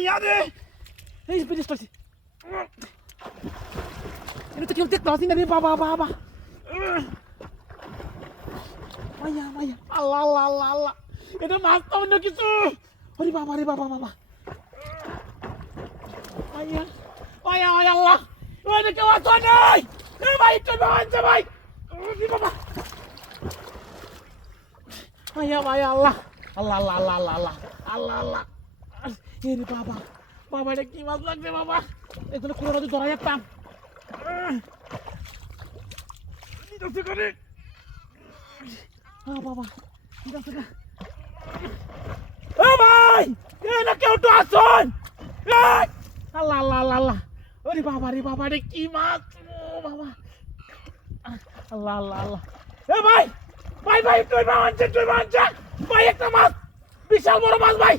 মাইয়া রে এই বিদেশ করছি এটা তো কেউ দেখতে পাচ্ছি না রে বাবা বাবা মাইয়া মাইয়া আল্লাহ আল্লাহ আল্লাহ আল্লাহ এটা মাছ তো অন্য কিছু আরে বাবা রে বাবা বাবা মাইয়া মাইয়া মাইয়া আল্লাহ ওই কেউ আসো নাই এ ভাই একটু বাঁচছে ভাই ওরে বাবা মাইয়া মাইয়া আল্লাহ আল্লাহ আল্লাহ আল্লাহ আল্লাহ আল্লাহ আল্লাহ আল্লাহ এ রে বাবা বাবা এটা কি মাছ লাগছে বাবা এগুলো কোনো রাজু ধরা যেতাম করে বাবা ঠিক আছে না ও ভাই না কেউ তো আসুন আল্লাহ আল্লাহ আল্লাহ আল্লাহ ওরে বাবা রে কি মাছ ও বাবা আল্লাহ আল্লাহ আল্লাহ এ ভাই ভাই ভাই তুই বাঁচছে ভাই একটা মাছ বিশাল বড় মাছ ভাই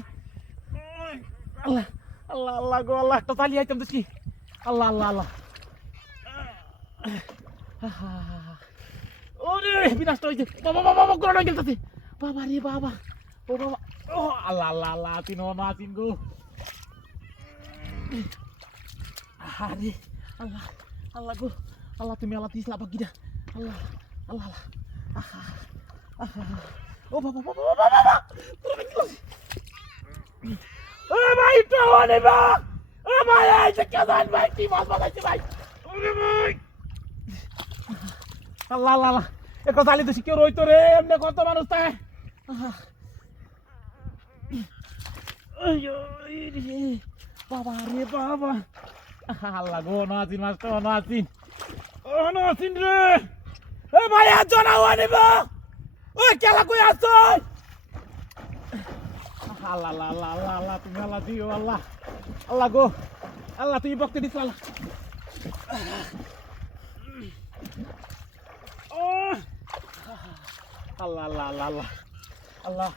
আল্লাহ আল্লাহ আল্লাহ গো আল্লাহ একটা চালিয়ে আইতাম দেখি আল্লাহ আল্লাহ আল্লাহ ওরে বিনাশটা হয়েছে বাবা বাবা বাবা করে না গেলতেছে বাবা রে বাবা ও বাবা ও আল্লাহ আল্লাহ আল্লাহ তিন না তিন গো আরে আল্লাহ আল্লাহ গো আল্লাহ তুমি আল্লাহ দিস লাভ গিরা আল্লাহ আল্লাহ আল্লাহ ও বাবা বাবা বাবা বাবা ও ভাই তো ওরে বা ও ভাই এই যে কেদান ভাই কি মাছ বানাইছে ভাই ওরে ভাই আল্লাহ আল্লাহ আল্লাহ একটু জালি দিছি কেউ রইতো রে এমনি কত মানুষ তাই বাবা রে বাবা আল্লাহ গো নাচিন মাছটা নাচিন ও নাচিন রে এ ভাই আজ না আনিব ওই কেলা কই আছ আল্লাহ আল্লাহ আল্লাহ আল্লাহ আল্লাহ তুমি আল্লাহ দিও আল্লাহ আল্লাহ গো আল্লাহ তুমি বকতে দিছ আল্লাহ আল্লাহ আল্লাহ আল্লাহ আল্লাহ আল্লাহ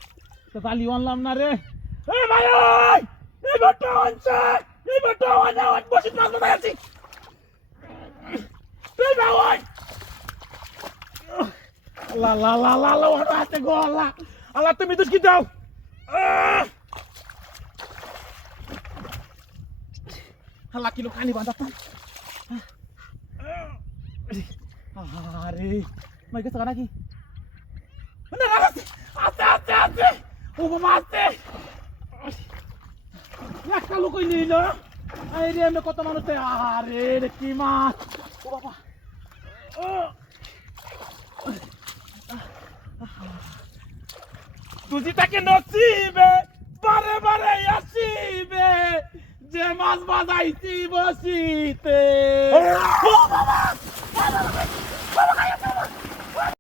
তো তালি আনলাম না রে এ ভাই ওই এই বড়টা আনছে এই বড়টা আনা বসে মাছ ধরে আছি এই ভাই আল্লাহ আল্লাহ আল্লাহ আল্লাহ আল্লাহ ওটা আছে গো আল্লাহ আল্লাহ তুমি তো কি দাও আল্লাহ কিলো কানি বাঁধাতাম আরে মাই গেছে নাকি আছে ও বাবা আছে একটা লোক নিল আরে আমি কত মানুষ আরে রে কি মাছ ও বাবা তুই তাকে নসিবে বারে বারে আসিবে যে মাছ বাজাইছি বসিতে ও বাবা